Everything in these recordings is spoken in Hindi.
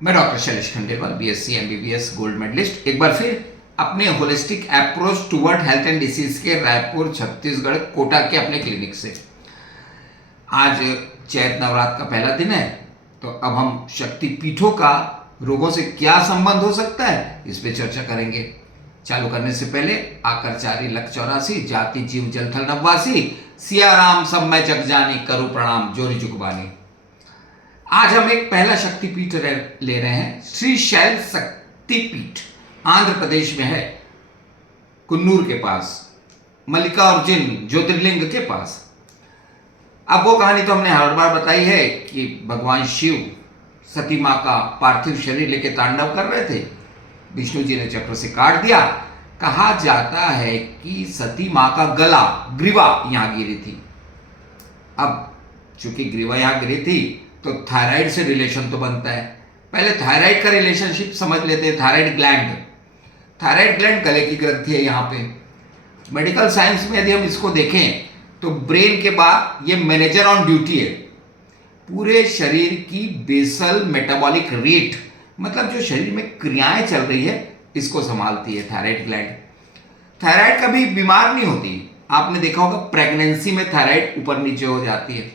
मैं doctor Shailesh Khandelwal, BSc MBBS gold medalist, एक बार फिर अपने holistic approach toward health and disease के रायपुर छत्तीसगढ़ कोटा के अपने क्लिनिक से। आज चैत नवरात्र का पहला दिन है, तो अब हम शक्ति पीठों का रोगों से क्या संबंध हो सकता है इस पे चर्चा करेंगे। चालू करने से पहले आकरचारी लख 84 जाति जीव जलथल नववासी सिया राम सब मैं जग जानी करूं प्रणाम जोरी जुगबानी। आज हम एक पहला शक्तिपीठ ले रहे हैं। श्री शैल शक्तिपीठ आंध्र प्रदेश में है, कुन्नूर के पास, मल्लिकार्जुन ज्योतिर्लिंग के पास। अब वो कहानी तो हमने हर बार बताई है कि भगवान शिव सती मां का पार्थिव शरीर लेके तांडव कर रहे थे, विष्णु जी ने चक्र से काट दिया। कहा जाता है कि सती मां का गला, ग्रीवा यहां गिरी थी। अब चूंकि ग्रीवा यहां गिरी थी तो थायराइड से रिलेशन तो बनता है। पहले थायराइड का रिलेशनशिप समझ लेते हैं। थायराइड ग्लैंड गले की ग्रंथि है यहाँ पे। मेडिकल साइंस में यदि हम इसको देखें तो ब्रेन के बाद ये मैनेजर ऑन ड्यूटी है। पूरे शरीर की बेसल मेटाबॉलिक रेट, मतलब जो शरीर में क्रियाएं चल रही है, इसको संभालती है थायराइड ग्लैंड। थायराइड कभी बीमार नहीं होती। आपने देखा होगा प्रेगनेंसी में थायराइड ऊपर नीचे हो जाती है।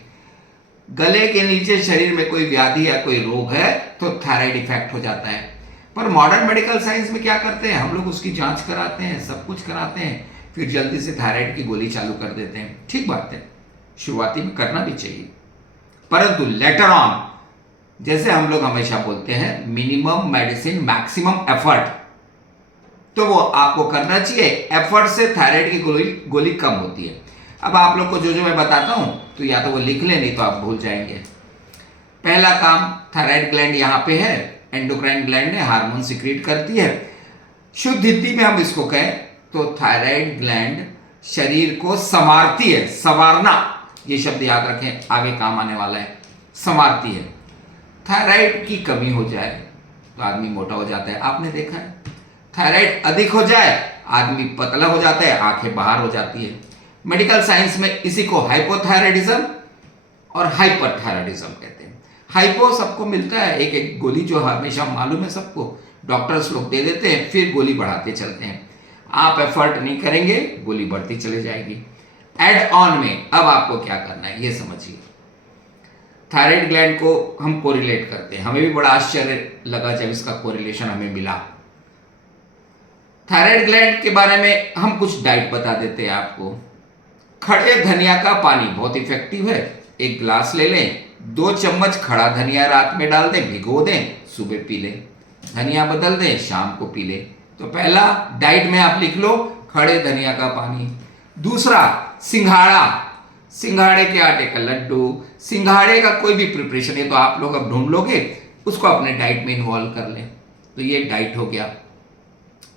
गले के नीचे शरीर में कोई व्याधि या कोई रोग है तो थायराइड इफेक्ट हो जाता है। पर मॉडर्न मेडिकल साइंस में क्या करते हैं, हम लोग उसकी जांच कराते हैं, सब कुछ कराते हैं, फिर जल्दी से थायराइड की गोली चालू कर देते हैं। ठीक बात है, शुरुआती में करना भी चाहिए, परंतु लेटर ऑन, जैसे हम लोग हमेशा बोलते हैं, मिनिमम मेडिसिन मैक्सिमम एफर्ट, तो वो आपको करना चाहिए। एफर्ट से थायराइड की गोली कम होती है। अब आप लोग को जो जो मैं बताता हूं तो या तो वो लिख लें, नहीं तो आप भूल जाएंगे। पहला काम, थायराइड ग्लैंड यहां पे है, एंडोक्राइन ग्लैंड है, हार्मोन सिक्रीट करती है। शुद्ध हिंदी में हम इसको कहें तो थायराइड ग्लैंड शरीर को संवारती है। संवारना, ये शब्द याद रखें, आगे काम आने वाला है। संवारती है। थायराइड की कमी हो जाए तो आदमी मोटा हो जाता है, आपने देखा है। थायराइड अधिक हो जाए आदमी पतला हो जाता है, आंखें बाहर हो जाती है। मेडिकल साइंस में इसी को हाइपोथायराइडिज्म और हाइपरथायराइडिज्म कहते हैं। हाइपो सबको मिलता है, एक एक गोली जो हमेशा मालूम है सबको, डॉक्टर्स लोग दे देते हैं, फिर गोली बढ़ाते चलते हैं। आप एफर्ट नहीं करेंगे, गोली बढ़ती चली जाएगी। एड ऑन में अब आपको क्या करना है ये समझिए। थायराइड ग्लैंड को हम कोरिलेट करते हैं। हमें भी बड़ा आश्चर्य लगा जब इसका कोरिलेशन हमें मिला। थायराइड ग्लैंड के बारे में हम कुछ डाइट बता देते हैं आपको। खड़े धनिया का पानी बहुत इफेक्टिव है। एक ग्लास ले लें, 2 चम्मच खड़ा धनिया रात में डाल दें, भिगो दें, सुबह पी लें। धनिया बदल दें, शाम को पी लें। तो पहला डाइट में आप लिख लो खड़े धनिया का पानी। दूसरा, सिंघाड़ा, सिंघाड़े के आटे का लड्डू, सिंघाड़े का कोई भी प्रिपरेशन है तो आप लोग अब ढूंढ लोगे, उसको अपने डाइट में इन्वॉल्व कर लें। तो ये डाइट हो गया।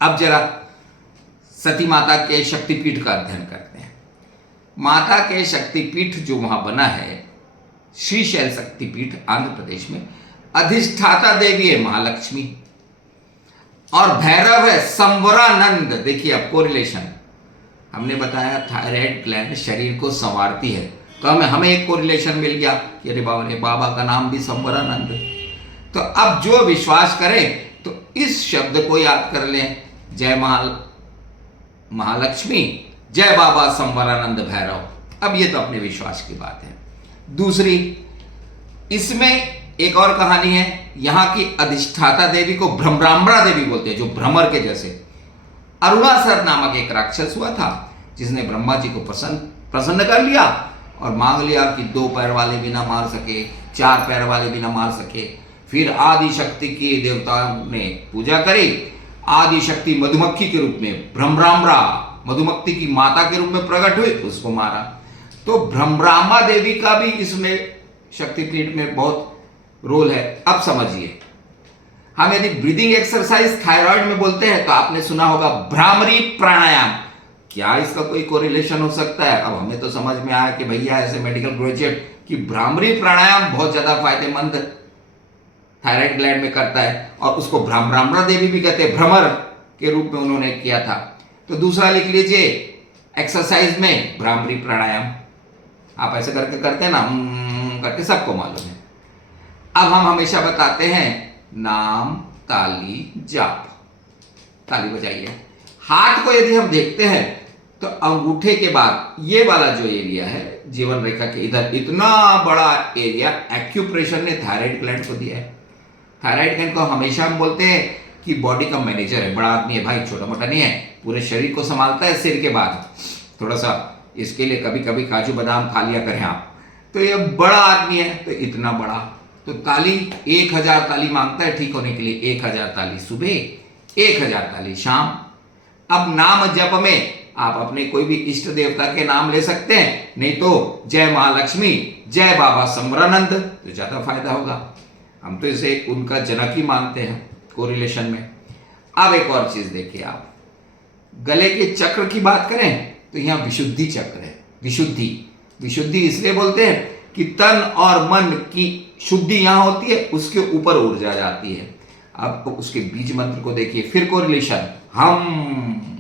अब जरा सती माता के शक्तिपीठ का अध्ययन करते हैं। माता के शक्तिपीठ जो वहां बना है, श्री शैल शक्तिपीठ आंध्र प्रदेश में, अधिष्ठाता देवी है महालक्ष्मी और भैरव है संवरानंद। देखिए अब कोरिलेशन, हमने बताया थायराइड ग्लैंड शरीर को संवारती है, तो हमें एक कोरिलेशन मिल गया कि अरे बाबा ने बाबा का नाम भी संवरानंद। तो अब जो विश्वास करें तो इस शब्द को याद कर लें, जय महालक्ष्मी, जय बाबा संवरानंद भैरव। अब ये तो अपने विश्वास की बात है। दूसरी, इसमें एक और कहानी है। यहां की अधिष्ठाता देवी को भ्रमराम्बरा देवी बोलते हैं, जो भ्रमर के जैसे। अरुणासर नामक एक राक्षस हुआ था जिसने ब्रह्मा जी को प्रसन्न कर लिया और मांग लिया कि 2 पैर वाले भी ना मार सके, 4 पैर वाले भी ना मार सके। फिर आदि शक्ति की देवताओं ने पूजा करी। आदि शक्ति मधुमक्खी के रूप में, भ्रमराम्बरा मधुमक्खी की माता के रूप में प्रकट हुई, उसको मारा। तो भ्रमरामा देवी का भी इसमें शक्तिपीठ में बहुत रोल है। अब समझिए, हम यदि ब्रीदिंग एक्सरसाइज थायराइड में बोलते हैं तो आपने सुना होगा भ्रामरी प्राणायाम। क्या इसका कोई कोरिलेशन हो सकता है? अब हमें तो समझ में आया कि भैया ऐसे मेडिकल ग्रेजुएट कि भ्रामरी प्राणायाम बहुत ज्यादा फायदेमंद थायराइड ग्लैंड में करता है, और उसको भ्रमराम्बरा देवी भी कहते हैं, भ्रमर के रूप में उन्होंने किया था। तो दूसरा लिख लीजिए, एक्सरसाइज में भ्रामरी प्राणायाम आप ऐसे करके करते हैं ना, करके सबको मालूम है। अब हम हमेशा बताते हैं नाम ताली जाप। ताली बजाइए। हाथ को यदि हम देखते हैं तो अंगूठे के बाद ये वाला जो एरिया है जीवन रेखा के इधर, इतना बड़ा एरिया एक्यूप्रेशर ने थायराइड ग्लैंड को दिया है। थायराइड ग्लैंड को हमेशा हम बोलते हैं कि बॉडी का मैनेजर है, बड़ा आदमी है भाई, छोटा मोटा नहीं है, पूरे शरीर को संभालता है सिर के बाद। थोड़ा सा इसके लिए कभी कभी काजू बादाम खा लिया करें आप। तो ये बड़ा आदमी है, तो इतना बड़ा, तो ताली 1000 ताली मांगता है ठीक होने के लिए। 1000 ताली सुबह, 1000 ताली शाम। अब नाम जप में आप अपने कोई भी इष्ट देवता के नाम ले सकते हैं, नहीं तो जय महालक्ष्मी, जय बाबा समरानंद, तो ज्यादा फायदा होगा। हम तो इसे उनका जनक ही मानते हैं कोरिलेशन में। अब एक और चीज देखिए आप, गले के चक्र की बात करें तो यहां विशुद्धि चक्र है। विशुद्धि, विशुद्धि इसलिए बोलते हैं कि तन और मन की शुद्धि यहां होती है, उसके ऊपर ऊर्जा जाती है। अब उसके बीज मंत्र को देखिए, फिर कोरिलेशन, हम,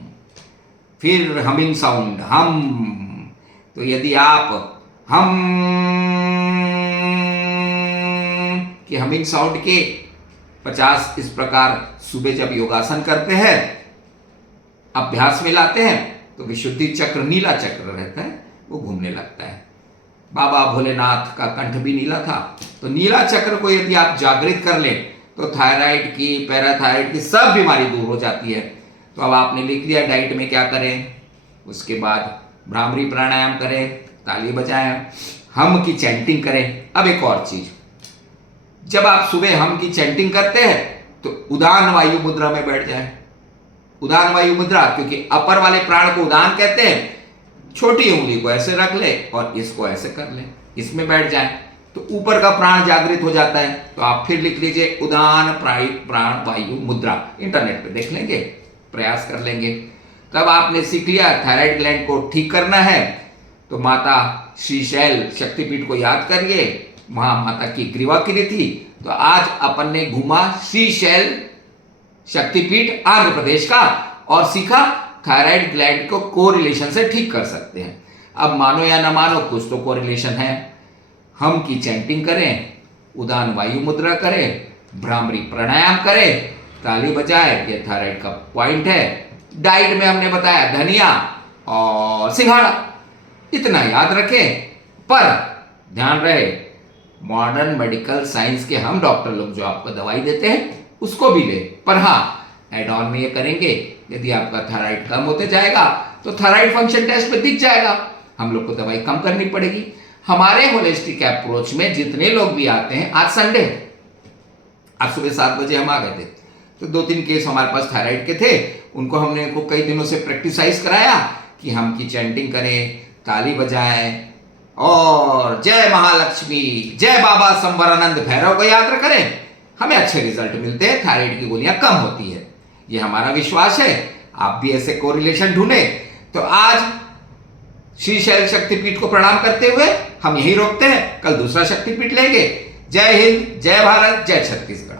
फिर हमिंग साउंड, हम। तो यदि आप हम कि हमिंग साउंड के 50 इस प्रकार सुबह जब योगासन करते हैं, अभ्यास में लाते हैं, तो विशुद्धि चक्र, नीला चक्र रहता है, वो घूमने लगता है। बाबा भोलेनाथ का कंठ भी नीला था, तो नीला चक्र को यदि आप जागृत कर लें तो थायराइड की, पैराथायराइड की सब बीमारी दूर हो जाती है। तो अब आपने लिख दिया डाइट में क्या करें, उसके बाद भ्रामरी प्राणायाम करें, ताली बजाएं, हम की चैंटिंग करें। अब एक और चीज, जब आप सुबह हम की चैंटिंग करते हैं तो उदान वायु मुद्रा में बैठ जाएं। उदान वायु मुद्रा, क्योंकि अपर वाले प्राण को उदान कहते हैं, छोटी उंगली को ऐसे रख ले और इसको ऐसे कर ले, इसमें बैठ जाए तो ऊपर का प्राण जागृत हो जाता है। तो आप फिर लिख लीजिए उदान प्राण वायु मुद्रा, इंटरनेट पे देख लेंगे, प्रयास कर लेंगे। तब आपने सीख लिया थायराइड ग्लैंड को ठीक करना है, तो माता श्रीशैल शक्तिपीठ को याद करिए, वहां माता की ग्रीवाकृति थी। तो आज अपन ने घूमा श्रीशैल शक्तिपीठ आंध्र प्रदेश का और सीखा थायराइड ग्लैंड को कोरिलेशन से ठीक कर सकते हैं। अब मानो या ना मानो कुछ तो कोरिलेशन है। हम की चैंटिंग करें, उदान वायु मुद्रा करें, भ्रामरी प्राणायाम करें, ताली बजाए, ये थायराइड का पॉइंट है। डाइट में हमने बताया धनिया और सिंघाड़ा, इतना याद रखें। पर ध्यान रहे, मॉडर्न मेडिकल साइंस के हम डॉक्टर लोग जो आपको दवाई देते हैं उसको भी ले, पर हाँ एड ऑन में ये करेंगे, यदि आपका थायराइड कम होते जाएगा तो थायराइड फंक्शन टेस्ट में दिख जाएगा, हम लोग को दवाई कम करनी पड़ेगी। हमारे होलिस्टिक अप्रोच में जितने लोग भी आते हैं, आज संडे है, आज सुबह 7 बजे हम आ गए थे, तो 2-3 केस हमारे पास थायराइड के थे, उनको हमने कई दिनों से प्रैक्टिसाइज कराया कि हम की चैंटिंग करें, ताली बजाएं और जय महालक्ष्मी, जय बाबा संवरानंद भैरव को याद करें, हमें अच्छे रिजल्ट मिलते हैं, थायराइड की गोलियां कम होती है, ये हमारा विश्वास है। आप भी ऐसे कोरिलेशन ढूंढे। तो आज श्रीशैल शक्तिपीठ को प्रणाम करते हुए हम यही रोकते हैं, कल दूसरा शक्तिपीठ लेंगे। जय हिंद, जय भारत, जय छत्तीसगढ़।